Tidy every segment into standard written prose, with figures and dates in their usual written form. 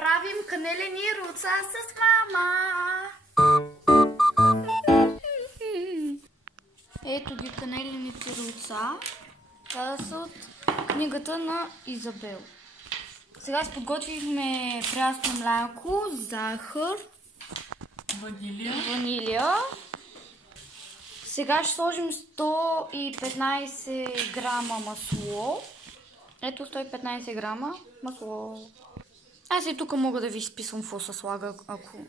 Правим канелени руца с мама. Ето ги канелените руца. Това са от книгата на Изабел. Сега подготвихме прясно мляко, захар, ванилия. Сега ще сложим 115 грама масло. Ето 115 грама масло. Аз и тук мога да ви изписвам какво се слага, ако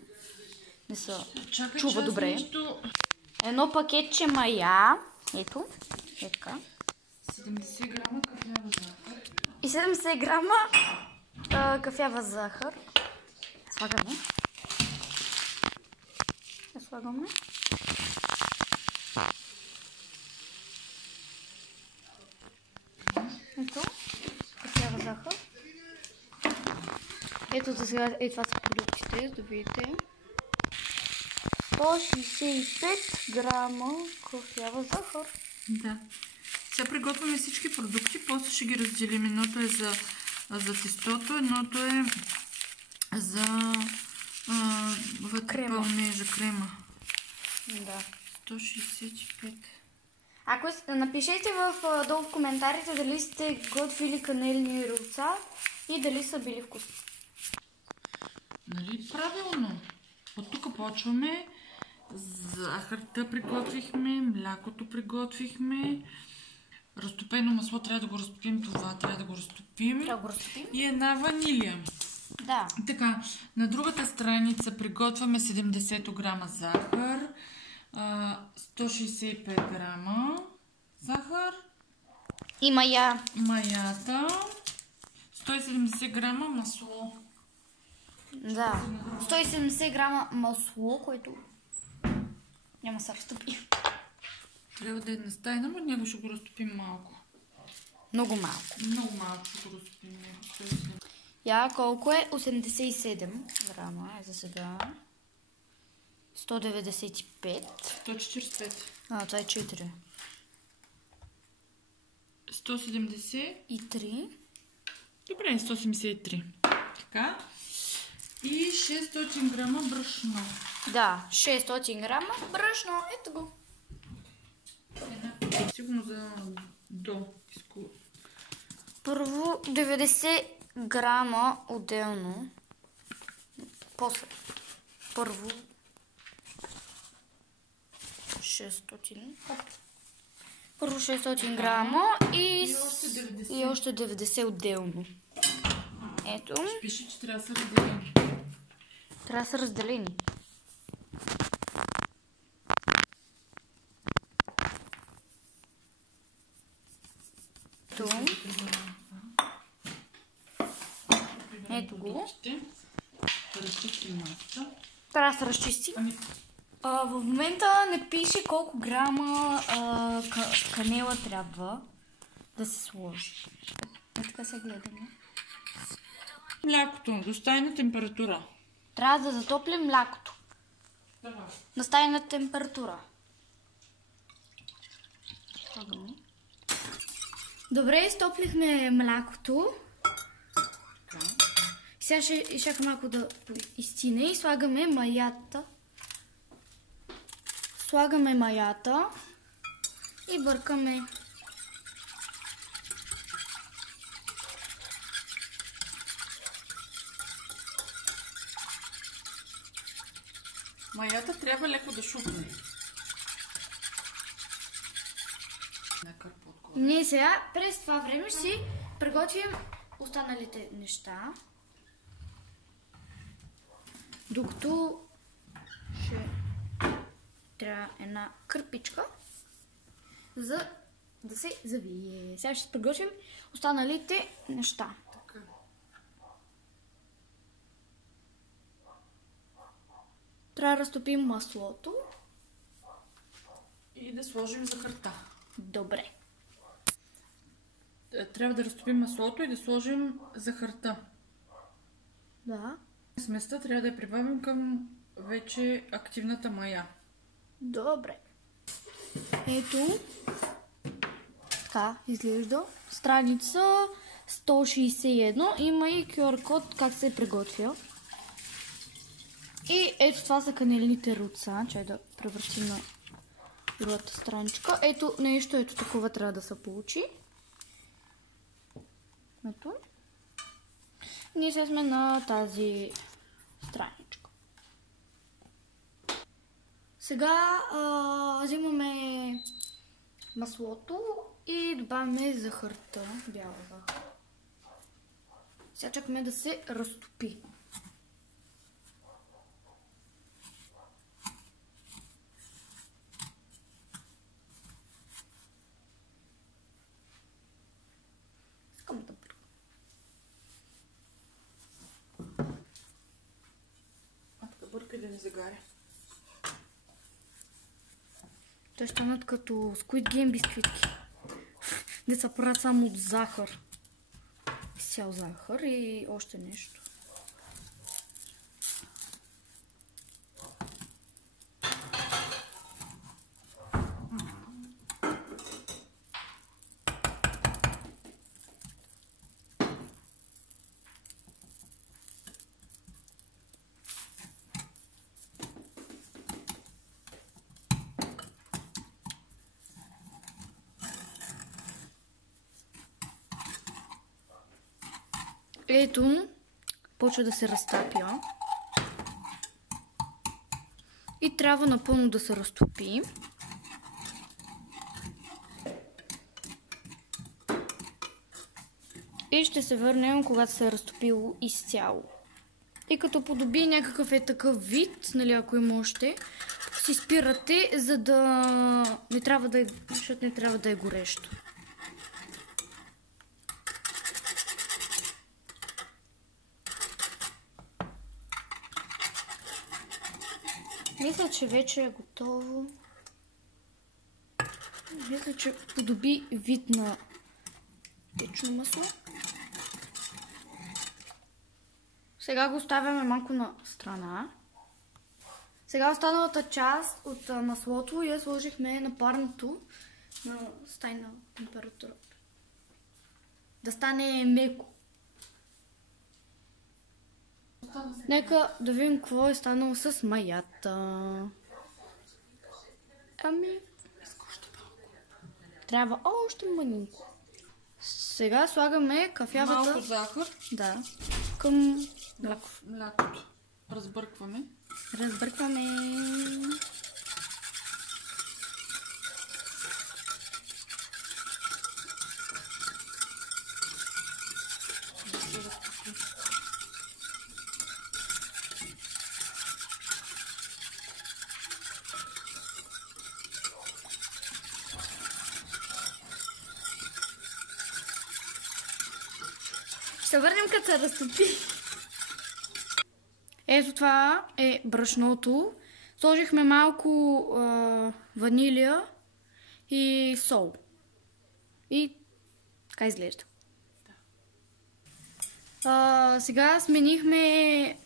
не се чува добре. Едно пакетче мая. Ето. Е така. 70 грама кафява захар. И 70 грама кафява захар. Слагаме. Слагаме. Ето. Кафява захар. Ето за сега, това са продуктите, за да видите. 165 грама кафява захар. Да. Сега приготвяме всички продукти, после ще ги разделим. Едното е за тестото, едното е за пълнежа, крема. Да. 165. Ако напишете долу в коментарите дали сте готвили канелени руца и дали са били вкусни. Нали правилно? От тук почваме. Захарта приготвихме, млякото приготвихме. Разтопено масло трябва да го разтопим, това трябва да го разтопим. И една ванилия. Да. Така, на другата страница приготвяме 70 грама захар, 165 грама захар. И мая. Маята, 170 грама масло. Да. 170 грама масло, което няма да се разтопи. Трябва да е настайна, но него ще го разтопим малко. Много малко. Много малко ще го разтопим. Я колко е? 87 грама е за сега. 195. 145. Това е 4. 173. 3. Добре, 173. Така. И 600 грама брашно. Да, 600 грама брашно. Ето го. Сигурно за до. Първо 90 грама отделно. После. Първо 600. Първо 600 грама и още 90 отделно. Ето. Пише, че трябва да са разделени. Трябва да са разделени. Ето го. Трябва да се разчисти. В момента не пише колко грама канела трябва да се сложи. Така се гледаме. Млякото до стайна температура. Трябва да затоплим млякото. На стайна температура. Добре, изтоплихме млякото. Сега ще изчакам малко да изстине и слагаме маята. Слагаме маята и бъркаме. Маята трябва леко да шупне. Ние сега през това време ще си приготвим останалите неща. Докато ще трябва една кърпичка, за да се завие. Сега ще приготвим останалите неща. Трябва да разтопим маслото. И да сложим захарта. Добре. Трябва да разтопим маслото и да сложим захарта. Да. Сместа трябва да я прибавим към вече активната мая. Добре. Ето. Така изглежда. Страница 161. Има и QR код как се приготвя. И ето това са канелините руца. Чай да превъртим на другата страничка. Ето нещо, ето такова трябва да се получи. Ето. Ние сега сме на тази страничка. Сега взимаме маслото и добавяме захарта, бяла захар. Сега чакаме да се разтопи. Искам да бъркам. Бъркай да не загаря. Те ще станат като Squid Game бисквитки. Не са правят само от захар. Изцял захар и още нещо. Ето, почва да се разтапя. И трябва напълно да се разтопи. И ще се върнем, когато се е разтопило изцяло. И като подоби някакъв е такъв вид, нали, ако има още, си спирате, за да не трябва да е, защото не трябва да е горещо. Мисля, че вече е готово. Мисля, че подоби вид на течно масло. Сега го оставяме малко на страна. Сега останалата част от маслото я сложихме на парното на стайна температура. Да стане меко. Нека да видим какво е станало с маята. Ами, трябва още мънинко. Сега слагаме кафявата... Малко захар. Да. Към Млякото. Разбъркваме. Разбъркваме. Ще върнем като се разтопи. Ето това е брашното. Сложихме малко ванилия и сол. И така изглежда. Сега сменихме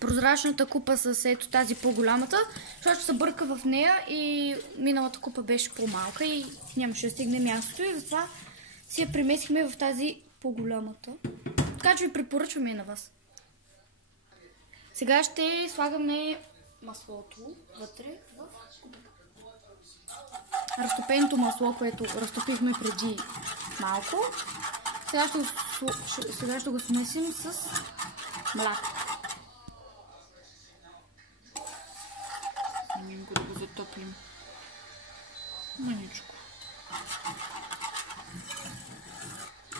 прозрачната купа с ето тази по-голямата, защото се бърка в нея и миналата купа беше по-малка и нямаше да стигне мястото и затова си я преместихме в тази по-голямата. Така че ви препоръчваме и на вас. Сега ще слагаме маслото вътре в купата. Разтопеното масло, което разтопихме преди малко. Сега ще го смесим с мляко. Мъничко да го затоплим. Мъничко.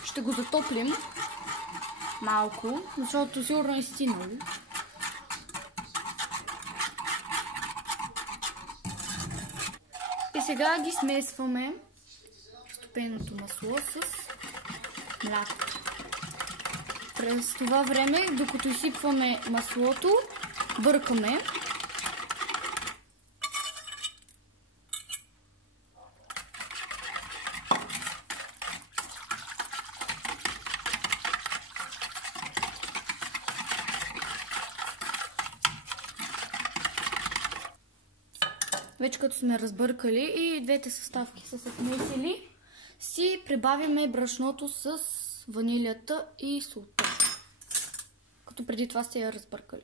Ще го затоплим малко, защото сигурно е стинало. И сега ги смесваме разтопеното масло с мляко. През това време, докато изсипваме маслото, бъркаме. Вече като сме разбъркали и двете съставки са се смесили, си прибавяме брашното с ванилията и солта. Като преди това сте я разбъркали.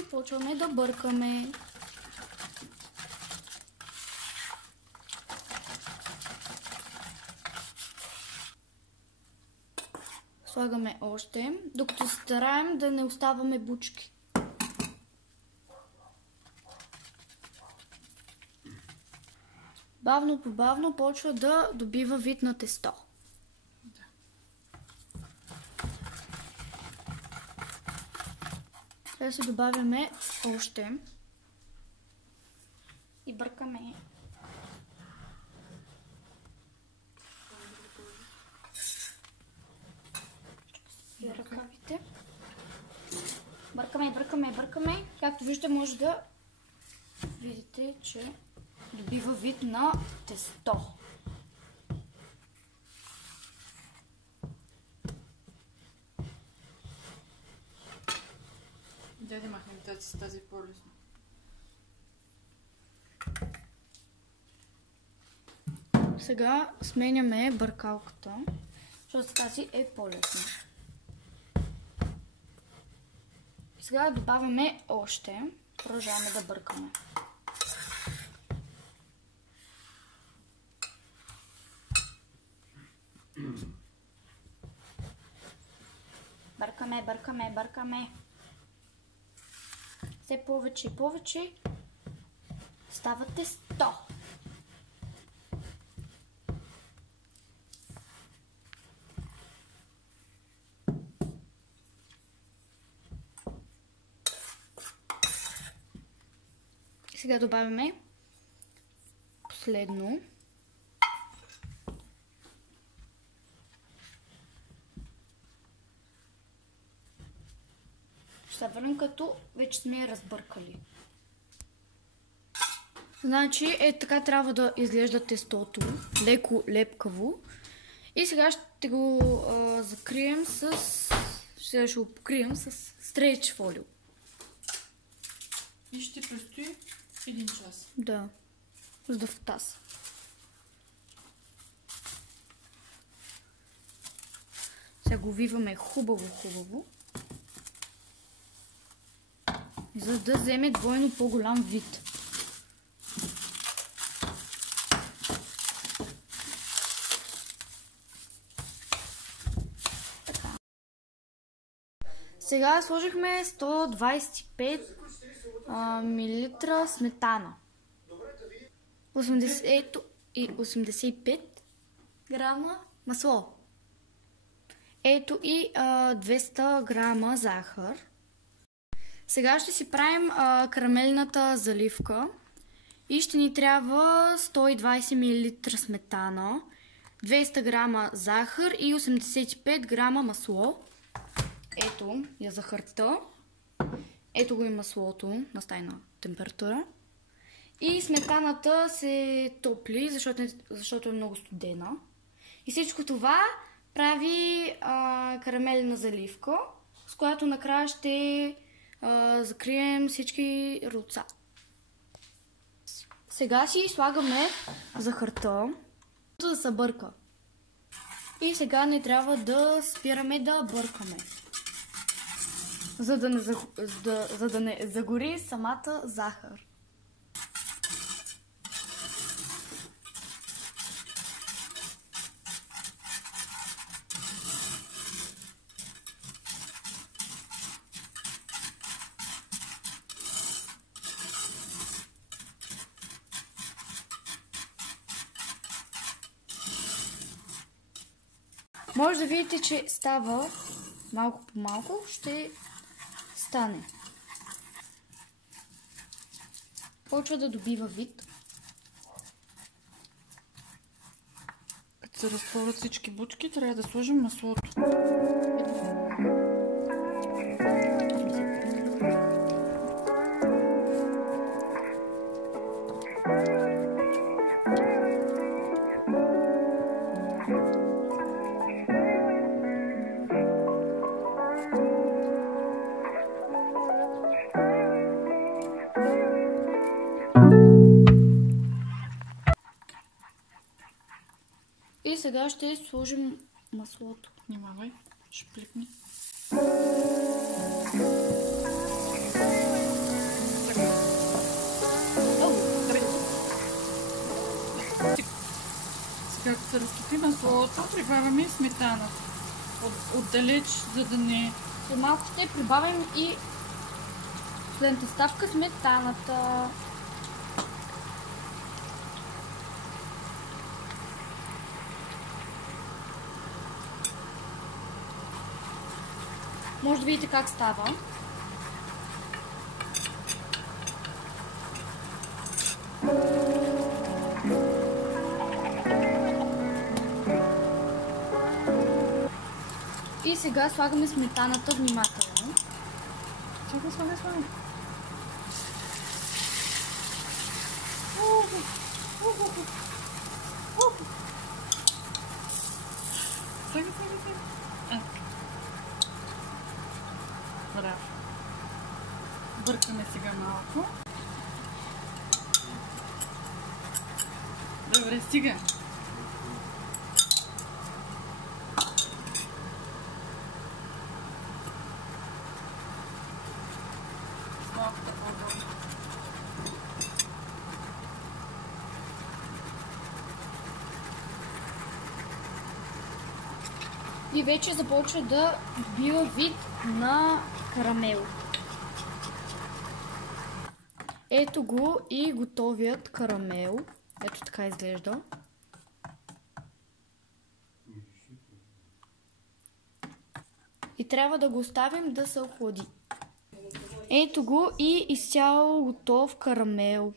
И почваме да бъркаме. Слагаме още, докато се стараем да не оставаме бучки. Бавно по бавно почва да добива вид на тесто. Сега се добавяме още и бъркаме. Ръкавите. Бъркаме. Както виждате, може да видите, че добива вид на тесто. Да махнем тази по-лесно. Сега сменяме бъркалката, защото тази е по-лесна. Сега добавяме още. Продължаваме да бъркаме. Бъркаме. Все повече и повече става тесто. Сега добавяме последно. Ще върнем като вече сме я разбъркали. Значи така трябва да изглежда тестото. Леко лепкаво. И сега ще го закрием ще го покрием с стрейч фолио. И ще престои 1 час. Да, за да втаса. Сега го виваме хубаво, за да вземе двойно по-голям вид. Сега сложихме 125 мл сметана, 85 грама масло, ето и 200 грама захар. Сега ще си правим карамелната заливка и ще ни трябва 120 мл сметана, 200 грама захар и 85 грама масло. Ето я захарта. Ето го и маслото на стайна температура. И сметаната се топли, защото е много студена. И всичко това прави карамелна заливка, с която накрая ще закрием всички руца. Сега си слагаме захарта, за да се бърка. И сега не трябва да спираме да бъркаме, за да не загори самата захар. Може да видите, че става малко по малко, ще стане. Почва да добива вид. Като се разтворят всички бучки, трябва да сложим маслото. сега ще сложим маслото. Внимавай, ще пликне. Сега като се разтопи маслото, прибавяме сметаната. Отдалеч, за да не... След малко ще прибавим и последната ставка сметаната. Може да видите как става. И сега слагаме сметаната внимателно. Слагай. Слагай. Браво. Бъркаме сега малко. Добре, стига. Малкото по-долу. И вече започва да бива вид на карамел. Ето го и готовият карамел. Ето така изглежда. И трябва да го оставим да се охлади. Ето го и изцяло готов карамел.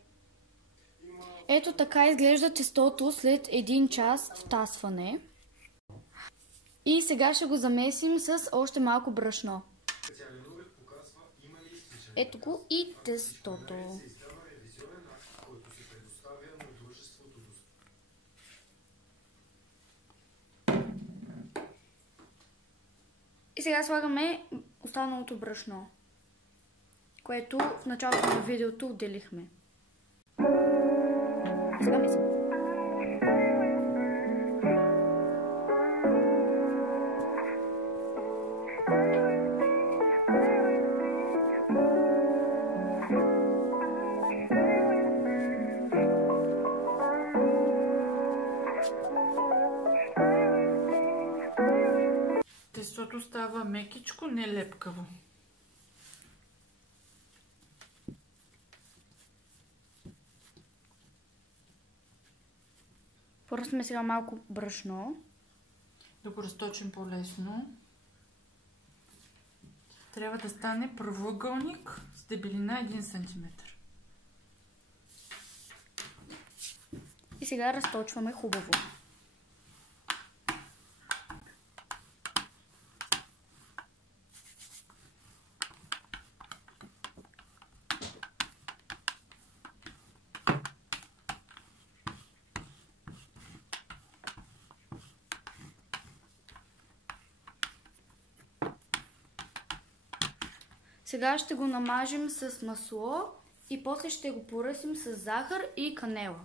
Ето така изглежда тестото след 1 час втасване. И сега ще го замесим с още малко брашно. Ето го и тестото. И сега слагаме останалото брашно, което в началото на видеото отделихме. Сега мисля. Тестото става мекичко, не лепкаво. Поръсваме сега малко брашно. Да го разточим по-лесно. Трябва да стане правоъгълник с дебелина 1 см. И сега разточваме хубаво. Сега ще го намажем с масло и после ще го поръсим с захар и канела.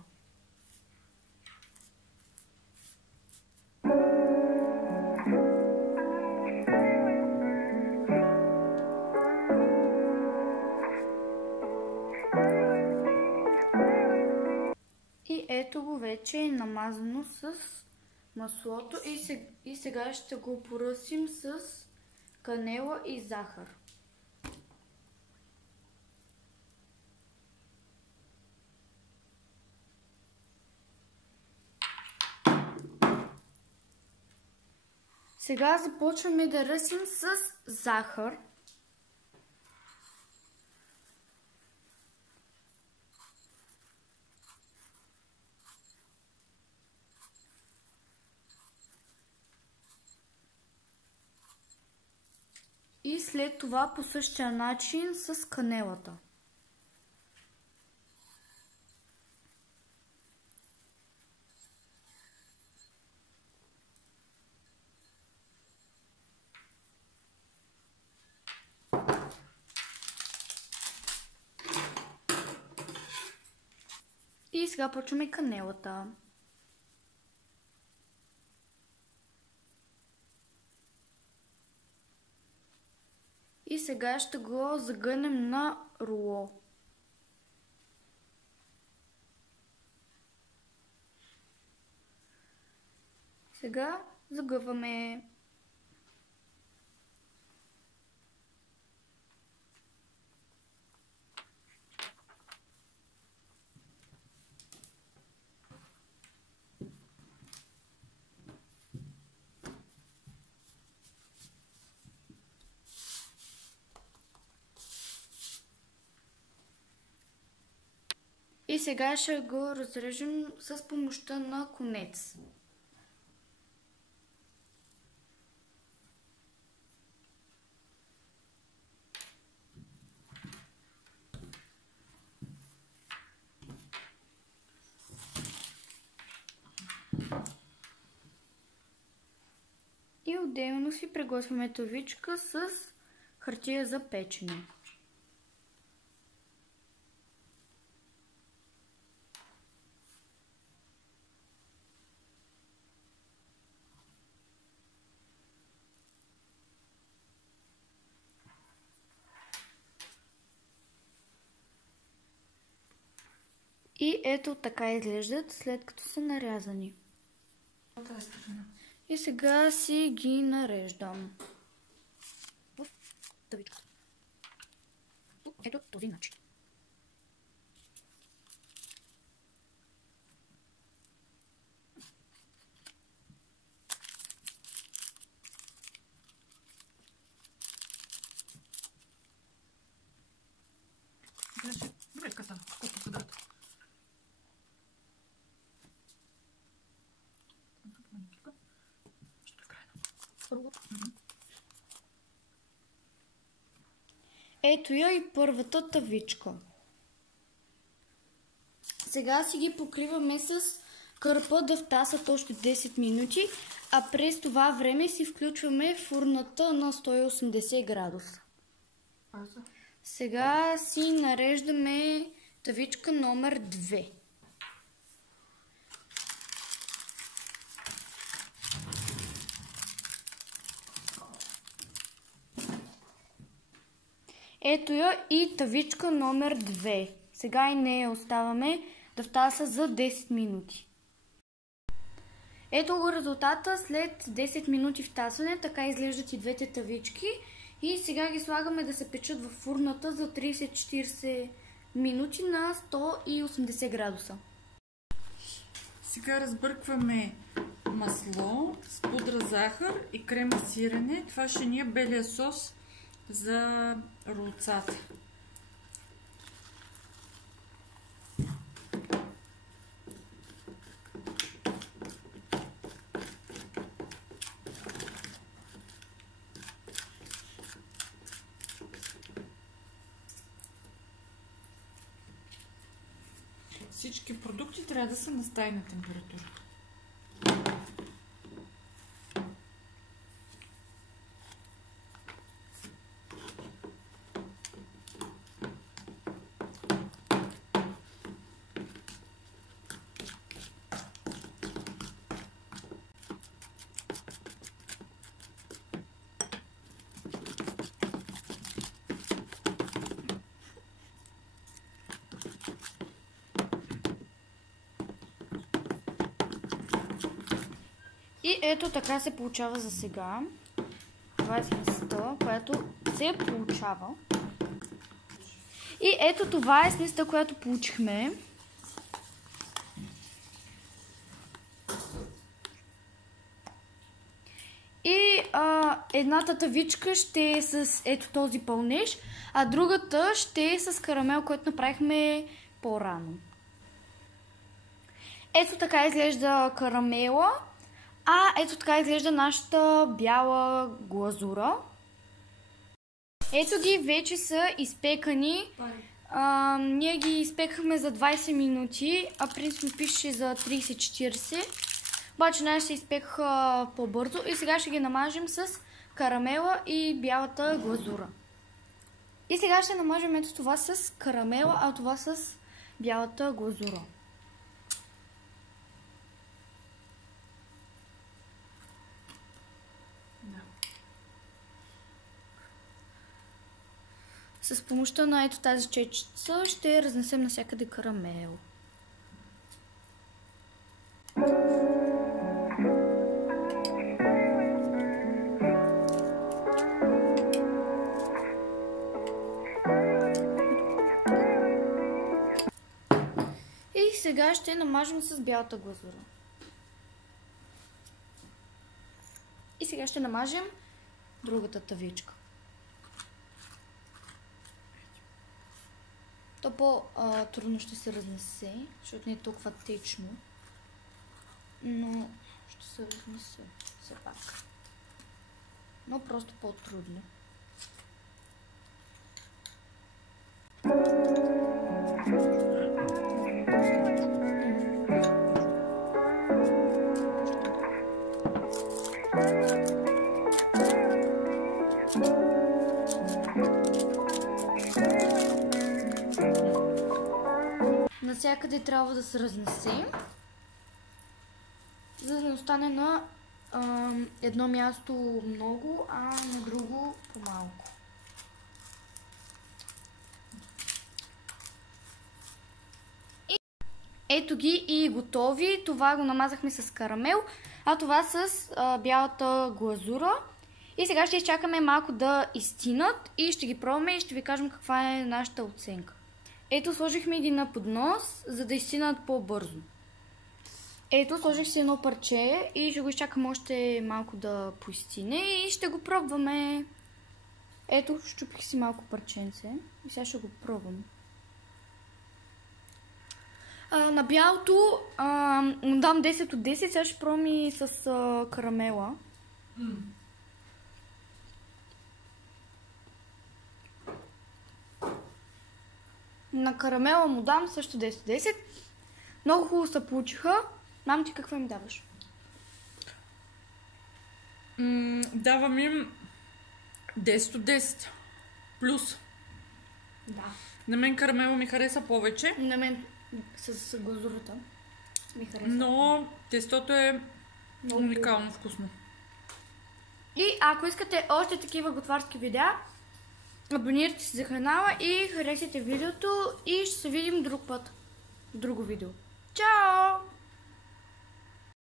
И ето го вече е намазано с маслото и сега ще го поръсим с канела и захар. Сега започваме да ръсим с захар. И след това по същия начин с канелата. И сега почваме канелата. сега ще го загънем на руло. Сега загъваме. И сега ще го разрежем с помощта на конец. И отделно си приготвяме тавичка с хартия за печене. И ето така изглеждат, след като са нарязани. И сега си ги нареждам в тавичката. Ето този начин. Добре, така стана. Колко съдържат. Ето я и първата тавичка. Сега си ги покриваме с кърпа да втасат още 10 минути, а през това време си включваме фурната на 180 градуса. Сега си нареждаме тавичка номер 2. Ето я и тавичка номер 2. Сега и нея оставаме да втаса за 10 минути. Ето го резултата след 10 минути втасване. Така изглеждат и двете тавички. И сега ги слагаме да се печат в фурната за 30-40 минути на 180 градуса. Сега разбъркваме масло с пудра захар и крема сирене. Това ще ни е белия сос за ролцата. Всички продукти трябва да са на стайна температура. И ето така се получава за сега. Това е сместа, която се получава. И ето това е сместа, която получихме. И едната тавичка ще е с ето този пълнеж, а другата ще е с карамел, който направихме по-рано. Ето така изглежда карамела. А ето така изглежда нашата бяла глазура. Ето ги, вече са изпекани. Ние ги изпекахме за 20 минути, а принципно пише за 30-40. Обаче нашите се изпекаха по-бързо и сега ще ги намажем с карамела и бялата глазура. И сега ще намажем ето това с карамела, а това с бялата глазура. с помощта на ето тази чечица ще разнесем навсякъде карамел. И сега ще намажем с бялата глазура. И сега ще намажем другата тавичка. То по-трудно ще се разнесе, защото не е толкова течно. Но ще се разнесе все пак. Но просто по-трудно. Навсякъде трябва да се разнесе, за да не остане на едно място много, а на друго по-малко. Ето ги и готови. Това го намазахме с карамел, а това с бялата глазура. И сега ще изчакаме малко да изстинат и ще ги пробваме и ще ви кажем каква е нашата оценка. Ето, сложихме ги на поднос, за да изстинат по-бързо. Ето, сложих си едно парче и ще го изчакам още малко да поизстине и ще го пробваме. Ето, щупих си малко парченце и сега ще го пробвам. На бялото му дам 10 от 10, сега ще пробвам и с карамела. На карамела му дам също 10 от 10. Много хубаво се получиха. Мам, ти какво им даваш? Давам им 10 от 10. Плюс. Да. На мен карамела ми хареса повече. На мен с глазурата ми хареса. Но тестото е уникално вкусно. И ако искате още такива готварски видеа, абонирайте се за канала и харесайте видеото и ще се видим друг път в друго видео. Чао!